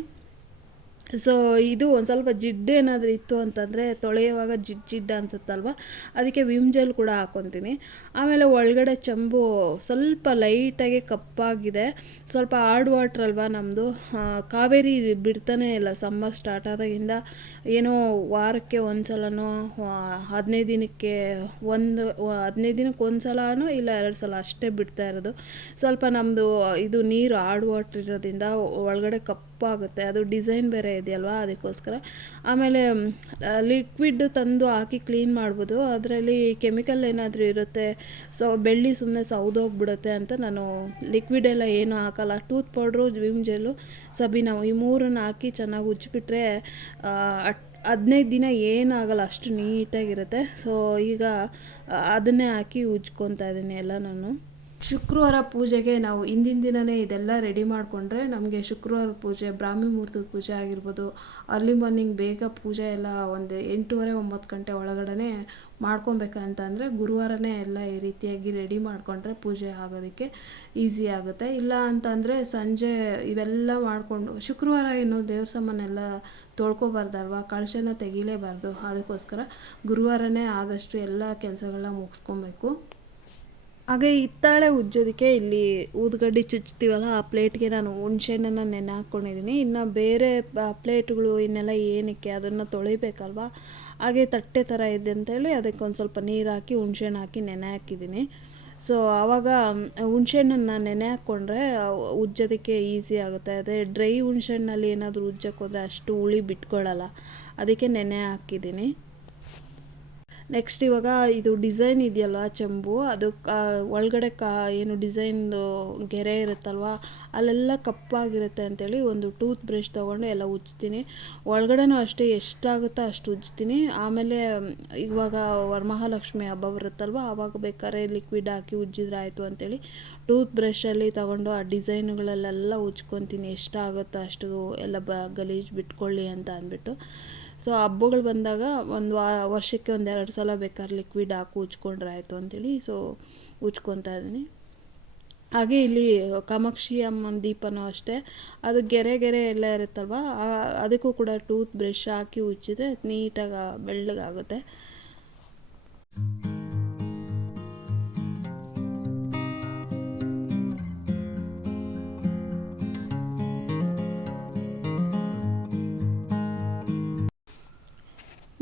ಸೊ ಇದು ಒಂದು ಸ್ವಲ್ಪ ಜಿಡ್ಡು ಏನಾದರೂ ಇತ್ತು ಅಂತಂದರೆ ತೊಳೆಯುವಾಗ ಜಿಡ್ ಜಿಡ್ಡು ಅನಿಸುತ್ತಲ್ವ? ಅದಕ್ಕೆ ವಿಮ್ ಜೆಲ್ ಕೂಡ ಹಾಕೊತೀನಿ. ಆಮೇಲೆ ಒಳಗಡೆ ಚಂಬು ಸ್ವಲ್ಪ ಲೈಟಾಗಿ ಕಪ್ಪಾಗಿದೆ. ಸ್ವಲ್ಪ ಹಾರ್ಡ್ ವಾಟ್ರ್ ಅಲ್ವಾ ನಮ್ಮದು ಕಾವೇರಿ ಬಿಡ್ತಾನೆ ಇಲ್ಲ ಸಮ್ಮರ್ ಸ್ಟಾರ್ಟ್ ಆದಾಗಿಂದ. ಏನೋ ವಾರಕ್ಕೆ ಒಂದು ಸಲನೋ ಹದಿನೈದು ದಿನಕ್ಕೆ ಒಂದು, ಹದಿನೈದು ದಿನಕ್ಕೆ ಒಂದು ಸಲನೋ ಇಲ್ಲ ಎರಡು ಸಲ ಅಷ್ಟೇ ಬಿಡ್ತಾ ಇರೋದು. ಸ್ವಲ್ಪ ನಮ್ಮದು ಇದು ನೀರು ಹಾರ್ಡ್ ವಾಟ್ರ್ ಇರೋದ್ರಿಂದ ಒಳಗಡೆ ಕಪ್ಪಾಗುತ್ತೆ ಅದು ಡಿಸೈನ್ ಬೇರೆ ಇದೆಯಲ್ವಾ? ಅದಕ್ಕೋಸ್ಕರ. ಆಮೇಲೆ ಲಿಕ್ವಿಡ್ ತಂದು ಹಾಕಿ ಕ್ಲೀನ್ ಮಾಡ್ಬೋದು. ಅದರಲ್ಲಿ ಕೆಮಿಕಲ್ ಏನಾದರೂ ಇರುತ್ತೆ, ಸೊ ಬೆಳ್ಳಿ ಸುಮ್ಮನೆ ಸೌದೋಗ್ಬಿಡುತ್ತೆ ಅಂತ ನಾನು ಲಿಕ್ವಿಡ್ ಎಲ್ಲ ಏನೂ ಹಾಕಲ್ಲ. ಟೂತ್ ಪೌಡ್ರು, ವಿಮ್ ಜೆಲ್ಲು ನಾವು ಈ ಮೂರನ್ನು ಹಾಕಿ ಚೆನ್ನಾಗಿ ಉಜ್ಜಿಬಿಟ್ರೆ ಹದಿನೈದು ದಿನ ಏನಾಗಲ್ಲ ಅಷ್ಟು ನೀಟಾಗಿರುತ್ತೆ. ಸೊ ಈಗ ಅದನ್ನೇ ಹಾಕಿ ಉಜ್ಕೊತಾ ಇದ್ದೀನಿ ಎಲ್ಲ ನಾನು. ಶುಕ್ರವಾರ ಪೂಜೆಗೆ ನಾವು ಹಿಂದಿನ ದಿನವೇ ಇದೆಲ್ಲ ರೆಡಿ ಮಾಡಿಕೊಂಡ್ರೆ ನಮಗೆ ಶುಕ್ರವಾರ ಪೂಜೆ, ಬ್ರಾಹ್ಮಿ ಮುಹೂರ್ತದ ಪೂಜೆ ಆಗಿರ್ಬೋದು ಅರ್ಲಿ ಮಾರ್ನಿಂಗ್ ಬೇಗ ಪೂಜೆ ಎಲ್ಲ ಒಂದು ಎಂಟೂವರೆ, ಒಂಬತ್ತು ಗಂಟೆ ಒಳಗಡೆ ಮಾಡ್ಕೊಬೇಕಂತಂದರೆ ಗುರುವಾರನೇ ಎಲ್ಲ ಈ ರೀತಿಯಾಗಿ ರೆಡಿ ಮಾಡಿಕೊಂಡ್ರೆ ಪೂಜೆ ಆಗೋದಕ್ಕೆ ಈಸಿ ಆಗುತ್ತೆ. ಇಲ್ಲ ಅಂತಂದರೆ ಸಂಜೆ ಇವೆಲ್ಲ ಮಾಡಿಕೊಂಡು, ಶುಕ್ರವಾರ ಏನು ದೇವ್ರ ಸಾಮಾನೆಲ್ಲ ತೊಳ್ಕೊಬಾರ್ದಲ್ವಾ, ಕಳಶನ ತೆಗಿಲೇಬಾರ್ದು. ಅದಕ್ಕೋಸ್ಕರ ಗುರುವಾರನೇ ಆದಷ್ಟು ಎಲ್ಲ ಕೆಲಸಗಳನ್ನ ಮುಗಿಸ್ಕೊಬೇಕು. ಹಾಗೆ ಹಿತ್ತಾಳೆ ಉಜ್ಜೋದಕ್ಕೆ ಇಲ್ಲಿ ಊದ್ಗಡ್ಡಿ ಚುಚ್ತೀವಲ್ಲ ಆ ಪ್ಲೇಟ್ಗೆ ನಾನು ಹುಣ್ಸೆಹಣ್ಣನ್ನು ನೆನೆ ಹಾಕ್ಕೊಂಡಿದ್ದೀನಿ ಇನ್ನು ಬೇರೆ ಪ್ಲೇಟ್ಗಳು ಇನ್ನೆಲ್ಲ ಏನಕ್ಕೆ ಅದನ್ನು ತೊಳಿಬೇಕಲ್ವ? ಹಾಗೆ ತಟ್ಟೆ ಥರ ಇದೆ ಅಂತೇಳಿ ಅದಕ್ಕೆ ಒಂದು ಸ್ವಲ್ಪ ನೀರು ಹಾಕಿ, ಹುಣ್ಸೆಹಣ್ಣು ಹಾಕಿ ನೆನೆ ಹಾಕಿದ್ದೀನಿ ಸೊ ಆವಾಗ, ಹುಣ್ಸೆಹಣ್ಣನ್ನು ನೆನೆ ಹಾಕ್ಕೊಂಡ್ರೆ ಉಜ್ಜೋದಕ್ಕೆ ಈಸಿ ಆಗುತ್ತೆ. ಅದೇ ಡ್ರೈ ಹುಣ್ಸೆಹಣ್ಣಲ್ಲಿ ಏನಾದರೂ ಉಜ್ಜಕ್ಕೆ ಹೋದರೆ ಅಷ್ಟು ಹುಳಿ ಬಿಟ್ಕೊಳ್ಳಲ್ಲ ಅದಕ್ಕೆ ನೆನೆ ಹಾಕಿದ್ದೀನಿ ನೆಕ್ಸ್ಟ್ ಇವಾಗ ಇದು ಡಿಸೈನ್ ಇದೆಯಲ್ವ ಚೆಂಬು, ಅದು ಒಳಗಡೆ ಕಾ ಏನು ಡಿಸೈನ್ದು ಗೆರೆ ಇರುತ್ತಲ್ವ, ಅಲ್ಲೆಲ್ಲ ಕಪ್ಪಾಗಿರುತ್ತೆ ಅಂತೇಳಿ ಒಂದು ಟೂತ್ ಬ್ರಷ್ ತೊಗೊಂಡು ಎಲ್ಲ ಉಜ್ತೀನಿ. ಒಳಗಡೆನೂ ಅಷ್ಟೇ ಎಷ್ಟಾಗುತ್ತೋ ಅಷ್ಟು ಉಜ್ತೀನಿ. ಆಮೇಲೆ, ಇವಾಗ ವರಮಹಾಲಕ್ಷ್ಮಿ ಹಬ್ಬ ಬರುತ್ತಲ್ವ ಆವಾಗ ಬೇಕಾದ್ರೆ ಲಿಕ್ವಿಡ್ ಹಾಕಿ ಉಜ್ಜಿದ್ರೆ ಆಯಿತು ಅಂತೇಳಿ ಟೂತ್ ಬ್ರಷಲ್ಲಿ ತಗೊಂಡು ಆ ಡಿಸೈನ್ಗಳಲ್ಲೆಲ್ಲ ಉಜ್ಕೊತೀನಿ. ಎಷ್ಟಾಗುತ್ತೋ ಅಷ್ಟು ಎಲ್ಲ ಬ ಗಲೀಜು ಬಿಟ್ಕೊಳ್ಳಿ ಅಂತ ಅಂದ್ಬಿಟ್ಟು. ಸೊ ಹಬ್ಬಗಳು ಬಂದಾಗ ಒಂದು ವಾ, ವರ್ಷಕ್ಕೆ ಒಂದು ಎರಡು ಸಲ ಬೇಕಾದ್ರೆ ಲಿಕ್ವಿಡ್ ಹಾಕಿ ಉಜ್ಕೊಂಡ್ರೆ ಆಯಿತು ಅಂತೇಳಿ ಸೊ ಉಜ್ಕೊತಾ ಇದ್ದೀನಿ. ಹಾಗೆ ಇಲ್ಲಿ ಕಾಮಾಕ್ಷಿ ಅಮ್ಮನ ದೀಪನೂ ಅಷ್ಟೇ. ಅದು ಗೆರೆ ಗೆರೆ ಎಲ್ಲ ಇರುತ್ತಲ್ವ ಅದಕ್ಕೂ ಕೂಡ ಟೂತ್ ಬ್ರಷ್ ಹಾಕಿ ಉಜ್ಜಿದ್ರೆ ನೀಟಾಗಿ ಬೆಳ್ಳಗಾಗುತ್ತೆ.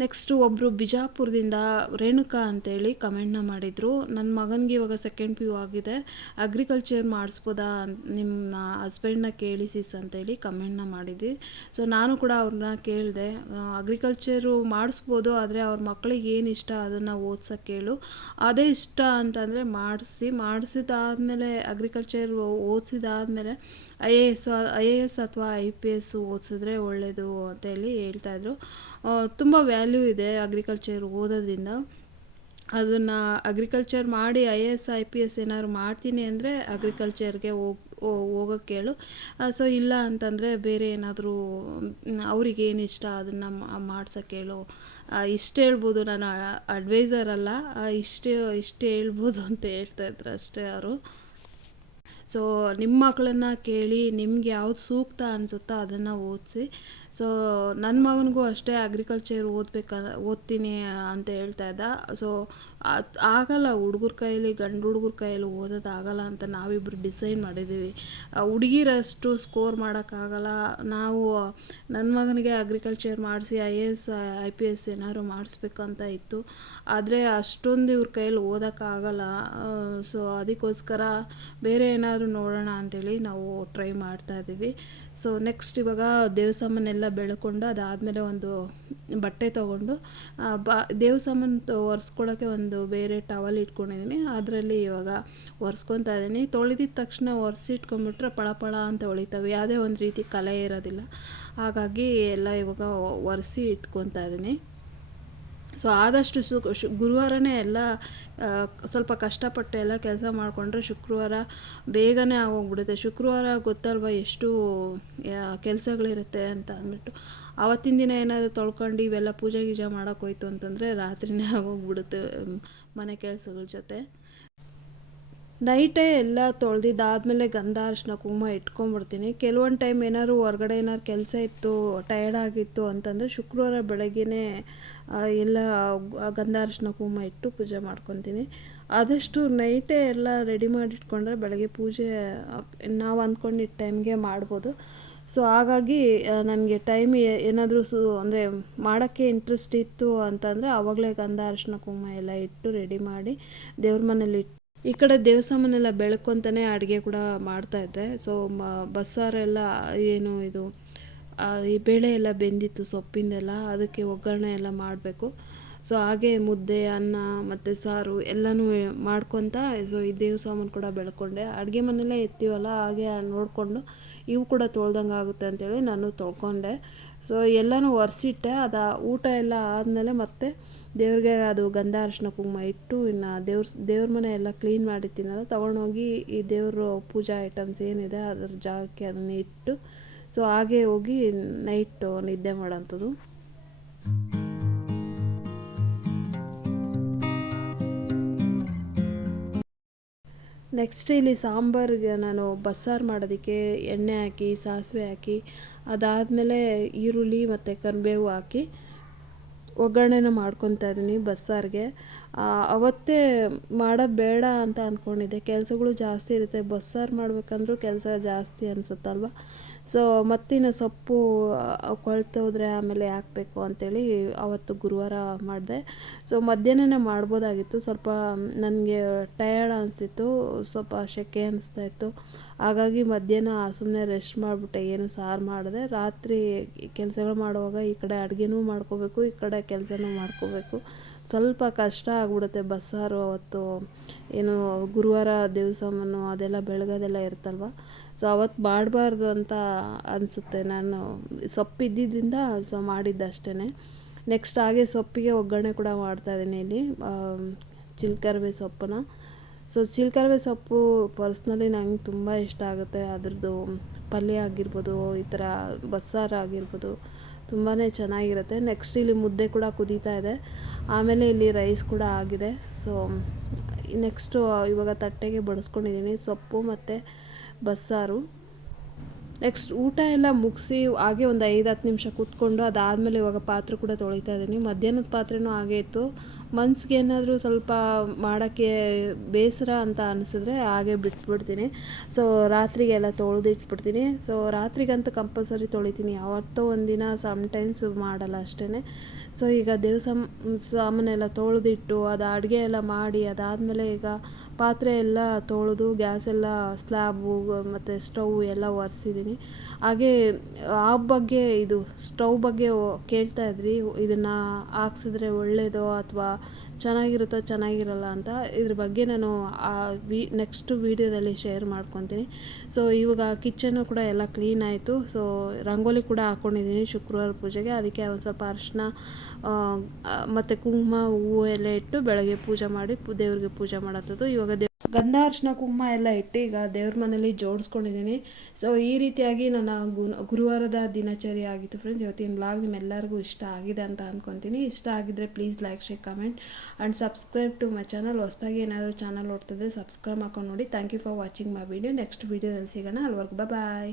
ನೆಕ್ಸ್ಟು ಒಬ್ಬರು ಬಿಜಾಪುರದಿಂದ ರೇಣುಕಾ ಅಂತೇಳಿ ಕಮೆಂಟ್ನ ಮಾಡಿದರು. ನನ್ನ ಮಗನಿಗೆ ಇವಾಗ ಸೆಕೆಂಡ್ ಪಿ ಯು ಆಗಿದೆ. ಅಗ್ರಿಕಲ್ಚರ್ ಮಾಡಿಸ್ಬೋದಾ ನಿಮ್ಮ ಹಸ್ಬೆಂಡ್ನ ಕೇಳಿ ಸಿಸ್ ಅಂತೇಳಿ ಕಮೆಂಟ್ನ ಮಾಡಿದ್ವಿ. ಸೊ ನಾನು ಕೂಡ ಅವ್ರನ್ನ ಕೇಳಿದೆ ಅಗ್ರಿಕಲ್ಚರು ಮಾಡಿಸ್ಬೋದು, ಆದರೆ ಅವ್ರ ಮಕ್ಕಳಿಗೆ ಏನು ಇಷ್ಟ ಅದನ್ನು ಓದ್ಸೋಕ್ಕೆ ಕೇಳು. ಅದೇ ಇಷ್ಟ ಅಂತಂದರೆ ಮಾಡಿಸಿ ಮಾಡಿಸಿದಾದ್ಮೇಲೆ agriculture ಓದಿಸಿದಾದ್ಮೇಲೆ I A S, I A S ಅಥವಾ ಐ ಪಿ ಎಸ್ ಓದಿಸಿದ್ರೆ ಒಳ್ಳೆಯದು ಅಂತೇಳಿ ಹೇಳ್ತಾಯಿದ್ರು ತುಂಬ ವ್ಯಾಲ್ಯೂ ಇದೆ ಅಗ್ರಿಕಲ್ಚರ್ ಓದೋದ್ರಿಂದ. ಅದನ್ನು ಅಗ್ರಿಕಲ್ಚರ್ ಮಾಡಿ I A S, I P S ಏನಾದ್ರು ಮಾಡ್ತೀನಿ ಅಂದರೆ ಅಗ್ರಿಕಲ್ಚರ್ಗೆ ಹೋಗಿ ಹೋಗೋಕ್ಕೆ ಹೇಳು ಸೊ ಇಲ್ಲ ಅಂತಂದರೆ ಬೇರೆ ಏನಾದರೂ ಅವ್ರಿಗೆ ಏನು ಇಷ್ಟ ಅದನ್ನು ಮಾಡ್ಸೋಕ್ಕೆ ಹೇಳು ಇಷ್ಟು ಹೇಳ್ಬೋದು ನಾನು, ಅಡ್ವೈಸರ್ ಅಲ್ಲ ಇಷ್ಟು ಇಷ್ಟು ಹೇಳ್ಬೋದು ಅಂತ ಹೇಳ್ತಾ ಇದ್ರು ಅಷ್ಟೇ ಅವರು. ಸೊ ನಿಮ್ಮ ಮಕ್ಕಳನ್ನ ಕೇಳಿ ನಿಮ್ಗೆ ಯಾವ್ದು ಸೂಕ್ತ ಅನಿಸುತ್ತೋ ಅದನ್ನು ಓದಿಸಿ ಸೊ ನನ್ನ ಮಗನಿಗೂ ಅಷ್ಟೇ ಅಗ್ರಿಕಲ್ಚರ್ ಓದಬೇಕ, ಓದ್ತೀನಿ ಅಂತ ಹೇಳ್ತಾ ಇದ್ದ. ಸೊ ಆಗಲ್ಲ, ಹುಡುಗರ ಕೈಯಲ್ಲಿ ಗಂಡು ಹುಡುಗರ ಕೈಯಲ್ಲಿ ಓದೋದಾಗಲ್ಲ ಅಂತ ನಾವಿಬ್ಬರು ಡಿಸೈಡ್ ಮಾಡಿದ್ದೀವಿ ಹುಡುಗಿರಷ್ಟು ಸ್ಕೋರ್ ಮಾಡೋಕ್ಕಾಗಲ್ಲ ನಾವು ನನ್ನ ಮಗನಿಗೆ ಅಗ್ರಿಕಲ್ಚರ್ ಮಾಡಿಸಿ I A S I P S ಏನಾದ್ರು ಮಾಡಿಸ್ಬೇಕಂತ ಇತ್ತು. ಆದರೆ ಅಷ್ಟೊಂದು ಇವ್ರ ಕೈಯಲ್ಲಿ ಓದೋಕ್ಕಾಗಲ್ಲ ಸೊ ಅದಕ್ಕೋಸ್ಕರ ಬೇರೆ ಏನಾದರೂ ನೋಡೋಣ ಅಂತೇಳಿ ನಾವು ಟ್ರೈ ಮಾಡ್ತಾ ಇದ್ದೀವಿ ಸೊ ನೆಕ್ಸ್ಟ್ ಇವಾಗ ದೇವಸಮ್ಮನೆಲ್ಲ ಬೆಳ್ಕೊಂಡು ಅದಾದಮೇಲೆ ಒಂದು ಬಟ್ಟೆ ತೊಗೊಂಡು ಬ ದೇವ್ರ ಸಾಮಾನು ಒರೆಸ್ಕೊಳ್ಳೋಕ್ಕೆ ಒಂದು ಬೇರೆ ಟವಲ್ ಇಟ್ಕೊಂಡಿದ್ದೀನಿ ಅದರಲ್ಲಿ ಇವಾಗ ಒರೆಸ್ಕೊತಾ ಇದ್ದೀನಿ ತೊಳೆದಿದ್ದ ತಕ್ಷಣ ಒರೆಸಿ ಇಟ್ಕೊಂಡ್ಬಿಟ್ರೆ ಪಳ ಪಳ ಅಂತ ಹೊಳಿತವೆ. ಯಾವುದೇ ಒಂದು ರೀತಿ ಕಲೆ ಇರೋದಿಲ್ಲ. ಹಾಗಾಗಿ ಎಲ್ಲ ಇವಾಗ ಒರೆಸಿ ಇಟ್ಕೊತಾ ಇದ್ದೀನಿ ಸೊ ಆದಷ್ಟು ಸು ಶು, ಗುರುವಾರನೇ ಎಲ್ಲ ಸ್ವಲ್ಪ ಕಷ್ಟಪಟ್ಟು ಎಲ್ಲ ಕೆಲಸ ಮಾಡಿಕೊಂಡ್ರೆ ಶುಕ್ರವಾರ ಬೇಗನೆ ಆಗೋಗ್ಬಿಡುತ್ತೆ. ಶುಕ್ರವಾರ ಗೊತ್ತಲ್ವ ಎಷ್ಟು ಕೆಲಸಗಳಿರುತ್ತೆ ಅಂತ ಅಂದ್ಬಿಟ್ಟು. ಆವತ್ತಿನ ದಿನ ಏನಾದರೂ ತೊಳ್ಕೊಂಡು ಇವೆಲ್ಲ ಪೂಜೆ ಗೀಜೆ ಮಾಡೋಕ್ಕೋಯ್ತು ಅಂತಂದರೆ ರಾತ್ರಿನೇ ಆಗೋಗ್ಬಿಡುತ್ತೆ, ಮನೆ ಕೆಲಸಗಳ ಜೊತೆ. ನೈಟೇ ಎಲ್ಲ ತೊಳೆದಿದ್ದಾದಮೇಲೆ ಗಂಧ ಅರಿಶಿನ ಕುಂಕುಮ ಇಟ್ಕೊಂಡ್ಬಿಡ್ತೀನಿ ಕೆಲವೊಂದು ಟೈಮ್ ಏನಾದ್ರು ಹೊರಗಡೆ ಏನಾದ್ರು ಕೆಲಸ ಇತ್ತು, ಟಯರ್ಡ್ ಆಗಿತ್ತು ಅಂತಂದರೆ ಶುಕ್ರವಾರ ಬೆಳಗ್ಗೆನೇ ಎಲ್ಲ ಗಂಧ ಅರಿಶಿನ ಕುಂಕುಮ ಇಟ್ಟು ಪೂಜೆ ಮಾಡ್ಕೊತೀನಿ. ಆದಷ್ಟು ನೈಟೇ ಎಲ್ಲ ರೆಡಿ ಮಾಡಿ ಇಟ್ಕೊಂಡ್ರೆ ಬೆಳಗ್ಗೆ ಪೂಜೆ, ನಾವು ಅಂದ್ಕೊಂಡಿದ್ದ ಟೈಮ್ಗೆ ಮಾಡ್ಬೋದು. ಸೊ, ಹಾಗಾಗಿ ನನಗೆ ಟೈಮ್ ಏನಾದರೂ ಸು, ಅಂದರೆ ಮಾಡೋಕ್ಕೆ ಇಂಟ್ರೆಸ್ಟ್ ಇತ್ತು ಅಂತಂದರೆ ಆವಾಗಲೇ ಗಂಧ ಅರಿಶಿನ ಕುಂಕುಮ ಎಲ್ಲ ಇಟ್ಟು ರೆಡಿ ಮಾಡಿ ದೇವ್ರ ಮನೇಲಿ ಇಟ್ಟು ಈ ಕಡೆ ದೇವಸ್ಥಾನನೆಲ್ಲ ಬೆಳ್ಕೊಂತಾನೆ ಅಡುಗೆ ಕೂಡ ಮಾಡ್ತಾ ಇದ್ದೆ. ಸೊ ಮ ಬಸ್ಸಾರೆಲ್ಲ ಏನು ಇದು ಈ ಬೇಳೆ ಎಲ್ಲ ಬೆಂದಿತ್ತು ಸೊಪ್ಪಿಂದೆಲ್ಲ, ಅದಕ್ಕೆ ಒಗ್ಗರಣೆ ಎಲ್ಲ ಮಾಡಬೇಕು. ಸೊ ಹಾಗೆ ಮುದ್ದೆ, ಅನ್ನ ಮತ್ತು ಸಾರು ಎಲ್ಲನೂ ಮಾಡ್ಕೊತ ಸೊ ಈ ದೇವ್ ಸಾಮಾನು ಕೂಡ ಬೆಳ್ಕೊಂಡೆ. ಅಡುಗೆ ಮನೆಯಲ್ಲೇ ಎತ್ತೀವಲ್ಲ, ಹಾಗೆ ನೋಡಿಕೊಂಡು ಇವು ಕೂಡ ತೊಳ್ದಂಗೆ ಆಗುತ್ತೆ ಅಂತೇಳಿ ನಾನು ತೊಳ್ಕೊಂಡೆ. ಸೊ ಎಲ್ಲನೂ ಒರೆಸಿಟ್ಟೆ, ಅದು ಊಟ ಎಲ್ಲ ಆದಮೇಲೆ ಮತ್ತೆ ದೇವ್ರಿಗೆ ಅದು ಗಂಧ ಅರಿಶಿನ ಕುಂಕುಮ ಇಟ್ಟು, ಇನ್ನು ದೇವ್ರ ದೇವ್ರ ಮನೆ ಎಲ್ಲ ಕ್ಲೀನ್ ಮಾಡಿರ್ತೀನಲ್ಲ ತೊಗೊಂಡೋಗಿ ಈ ದೇವರು ಪೂಜಾ ಐಟಮ್ಸ್ ಏನಿದೆ ಅದ್ರ ಜಾಗಕ್ಕೆ ಅದನ್ನ ಇಟ್ಟು ಸೊ ಹಾಗೆ ಹೋಗಿ ನೈಟು ನಿದ್ದೆ ಮಾಡೋಂಥದ್ದು. ನೆಕ್ಸ್ಟ್ ಇಲ್ಲಿ ಸಾಂಬಾರಿಗೆ ನಾನು ಬಸ್ಸಾರು ಮಾಡೋದಕ್ಕೆ ಎಣ್ಣೆ ಹಾಕಿ, ಸಾಸಿವೆ ಹಾಕಿ, ಅದಾದಮೇಲೆ ಈರುಳ್ಳಿ ಮತ್ತು ಕರಿಬೇವು ಹಾಕಿ ಒಗ್ಗರಣೆನ ಮಾಡ್ಕೊತಾ ಇದ್ದೀನಿ ಬಸ್ಸಾರಿಗೆ. ಅವತ್ತೇ ಮಾಡೋದು ಬೇಡ ಅಂತ ಅಂದ್ಕೊಂಡಿದ್ದೆ ಕೆಲಸಗಳು ಜಾಸ್ತಿ ಇರುತ್ತೆ. ಬಸ್ಸಾರು ಮಾಡಬೇಕಂದ್ರೂ ಕೆಲಸ ಜಾಸ್ತಿ ಅನಿಸುತ್ತಲ್ವ? ಸೊ ಮತ್ತಿನ ಸೊಪ್ಪು ಕೊಳ್ತೋದ್ರೆ ಆಮೇಲೆ ಹಾಕಬೇಕು ಅಂತೇಳಿ ಅವತ್ತು ಗುರುವಾರ ಮಾಡಿದೆ. ಸೊ ಮಧ್ಯಾಹ್ನನೇ ಮಾಡ್ಬೋದಾಗಿತ್ತು. ಸ್ವಲ್ಪ ನನಗೆ ಟಯರ್ಡ್ ಅನಿಸ್ತಿತ್ತು. ಸ್ವಲ್ಪ ಸೆಕೆ ಅನಿಸ್ತಾ ಇತ್ತು. ಹಾಗಾಗಿ ಮಧ್ಯಾಹ್ನ ಸುಮ್ಮನೆ ರೆಸ್ಟ್ ಮಾಡಿಬಿಟ್ಟೆ. ಏನು ಸಾರು ಮಾಡಿದೆ. ರಾತ್ರಿ ಕೆಲಸಗಳು ಮಾಡುವಾಗ ಈ ಕಡೆ ಅಡುಗೆನೂ ಮಾಡ್ಕೋಬೇಕು, ಈ ಕಡೆ ಕೆಲಸನೂ ಮಾಡ್ಕೋಬೇಕು. ಸ್ವಲ್ಪ ಕಷ್ಟ ಆಗ್ಬಿಡುತ್ತೆ ಬಸ್ಸಾರು ಅವತ್ತು. ಏನು ಗುರುವಾರ ದೇವಸಾಮಾನು ಅದೆಲ್ಲ ಬೆಳಗೋದೆಲ್ಲ ಇರುತ್ತಲ್ವ? ಸೊ ಅವತ್ತು ಮಾಡಬಾರ್ದು ಅಂತ ಅನಿಸುತ್ತೆ. ನಾನು ಸೊಪ್ಪು ಇದ್ದಿದ್ದರಿಂದ ಸೊ ಮಾಡಿದ್ದೆ ಅಷ್ಟೇ ನೆಕ್ಸ್ಟ್ ಹಾಗೆ ಸೊಪ್ಪಿಗೆ ಒಗ್ಗರಣೆ ಕೂಡ ಮಾಡ್ತಾಯಿದ್ದೀನಿ ಇಲ್ಲಿ. ಚಿಲ್ಕರ್ವೆ ಸೊಪ್ಪನ್ನ. ಸೊ ಚಿಲ್ಕರ್ವೆ ಸೊಪ್ಪು ಪರ್ಸ್ನಲಿ ನಂಗೆ ತುಂಬ ಇಷ್ಟ ಆಗುತ್ತೆ. ಅದ್ರದ್ದು ಪಲ್ಯ ಆಗಿರ್ಬೋದು, ಈ ಥರ ಬಸ್ಸಾರು ಆಗಿರ್ಬೋದು ತುಂಬಾ ಚೆನ್ನಾಗಿರುತ್ತೆ. ನೆಕ್ಸ್ಟ್ ಇಲ್ಲಿ ಮುದ್ದೆ ಕೂಡ ಕುದೀತಾ ಇದೆ. ಆಮೇಲೆ ಇಲ್ಲಿ ರೈಸ್ ಕೂಡ ಆಗಿದೆ. ಸೊ ನೆಕ್ಸ್ಟು ಇವಾಗ ತಟ್ಟೆಗೆ ಬಡಿಸ್ಕೊಂಡಿದ್ದೀನಿ. ಸೊಪ್ಪು ಮತ್ತು ಬಸ್ಸಾರು. ನೆಕ್ಸ್ಟ್ ಊಟ ಎಲ್ಲ ಮುಗಿಸಿ ಹಾಗೆ ಒಂದು ಐದು ಹತ್ತು ನಿಮಿಷ ಕೂತ್ಕೊಂಡು ಅದಾದಮೇಲೆ ಇವಾಗ ಪಾತ್ರೆ ಕೂಡ ತೊಳಿತಾ ಇದ್ದೀನಿ. ಮಧ್ಯಾಹ್ನದ ಪಾತ್ರೆನೂ ಹಾಗೆ ಇತ್ತು. ಮನ್ಸಿಗೆ ಏನಾದರೂ ಸ್ವಲ್ಪ ಮಾಡೋಕ್ಕೆ ಬೇಸರ ಅಂತ ಅನಿಸಿದ್ರೆ ಹಾಗೆ ಬಿಟ್ಬಿಡ್ತೀನಿ. ಸೊ ರಾತ್ರಿಗೆಲ್ಲ ತೊಳೆದು ಇಟ್ಬಿಡ್ತೀನಿ ಸೊ ರಾತ್ರಿಗಂತೂ ಕಂಪಲ್ಸರಿ ತೊಳಿತೀನಿ. ಯಾವತ್ತೋ ಒಂದಿನ ಸಮ್ಟೈಮ್ಸ್ ಮಾಡಲ್ಲ ಅಷ್ಟೇ ಸೊ ಈಗ ಸಾಮ್ ಸಾಮಾನೆಲ್ಲ ತೊಳೆದಿಟ್ಟು ಅದು ಅಡುಗೆ ಎಲ್ಲ ಮಾಡಿ ಅದಾದಮೇಲೆ ಈಗ ಪಾತ್ರೆ ಎಲ್ಲ ತೊಳೆದು ಗ್ಯಾಸ್ ಎಲ್ಲ ಸ್ಲ್ಯಾಬು ಮತ್ತು ಸ್ಟವ್ ಎಲ್ಲ ಒರೆಸಿದ್ದೀನಿ ಹಾಗೆ, ಆ ಬಗ್ಗೆ, ಇದು ಸ್ಟವ್ ಬಗ್ಗೆ ಕೇಳ್ತಾ ಇದ್ರಿ, ಇದನ್ನು ಹಾಕ್ಸಿದ್ರೆ ಒಳ್ಳೆಯದೋ ಅಥವಾ ಚೆನ್ನಾಗಿರುತ್ತೋ ಚೆನ್ನಾಗಿರಲ್ಲ ಅಂತ, ಇದ್ರ ಬಗ್ಗೆ ನಾನು ಆ ವಿ ನೆಕ್ಸ್ಟ್ ವೀಡಿಯೋದಲ್ಲಿ ಶೇರ್ ಮಾಡ್ಕೊತೀನಿ. ಸೊ ಇವಾಗ ಕಿಚನ್ನು ಕೂಡ ಎಲ್ಲ ಕ್ಲೀನ್ ಆಯಿತು. ಸೊ ರಂಗೋಲಿ ಕೂಡ ಹಾಕ್ಕೊಂಡಿದ್ದೀನಿ ಶುಕ್ರವಾರ ಪೂಜೆಗೆ. ಅದಕ್ಕೆ ಒಂದು ಸ್ವಲ್ಪ ಅರಿಶಿನ ಮತ್ತು ಕುಂಕುಮ ಹೂವು ಎಲ್ಲ ಇಟ್ಟು ಬೆಳಗ್ಗೆ ಪೂಜೆ ಮಾಡಿ ದೇವ್ರಿಗೆ ಪೂಜೆ ಮಾಡತ್ತದು ಇವಾಗ ಗಂಧ ಅರಿಶಿನ ಕುಂಕುಮ ಎಲ್ಲ ಇಟ್ಟು ಈಗ ದೇವ್ರ ಮನೇಲಿ ಜೋಡಿಸ್ಕೊಂಡಿದ್ದೀನಿ. ಸೊ ಈ ರೀತಿಯಾಗಿ ನನ್ನ ಗುರುವಾರದ ದಿನಚರಿ ಆಗಿತ್ತು ಫ್ರೆಂಡ್ಸ್ ಇವತ್ತಿನ ಬ್ಲಾಗ್ ನಿಮ್ಮೆಲ್ಲರಿಗೂ ಇಷ್ಟ ಆಗಿದೆ ಅಂತ ಅಂದ್ಕೊತೀನಿ ಇಷ್ಟ ಆಗಿದ್ರೆ please like share comment and subscribe to my channel ಹೊಸದಾಗಿ ಏನಾದರೂ ಚಾನಲ್ ನೋಡ್ತಿದ್ರೆ ಸಬ್ಸ್ಕ್ರೈಬ್ ಮಾಡ್ಕೊಂಡು ನೋಡಿ. Thank you for watching my video next ವೀಡಿಯೋದಲ್ಲಿ ಸಿಗೋಣ. ಅಲ್ವರೆಗೂ ಬಾಯ್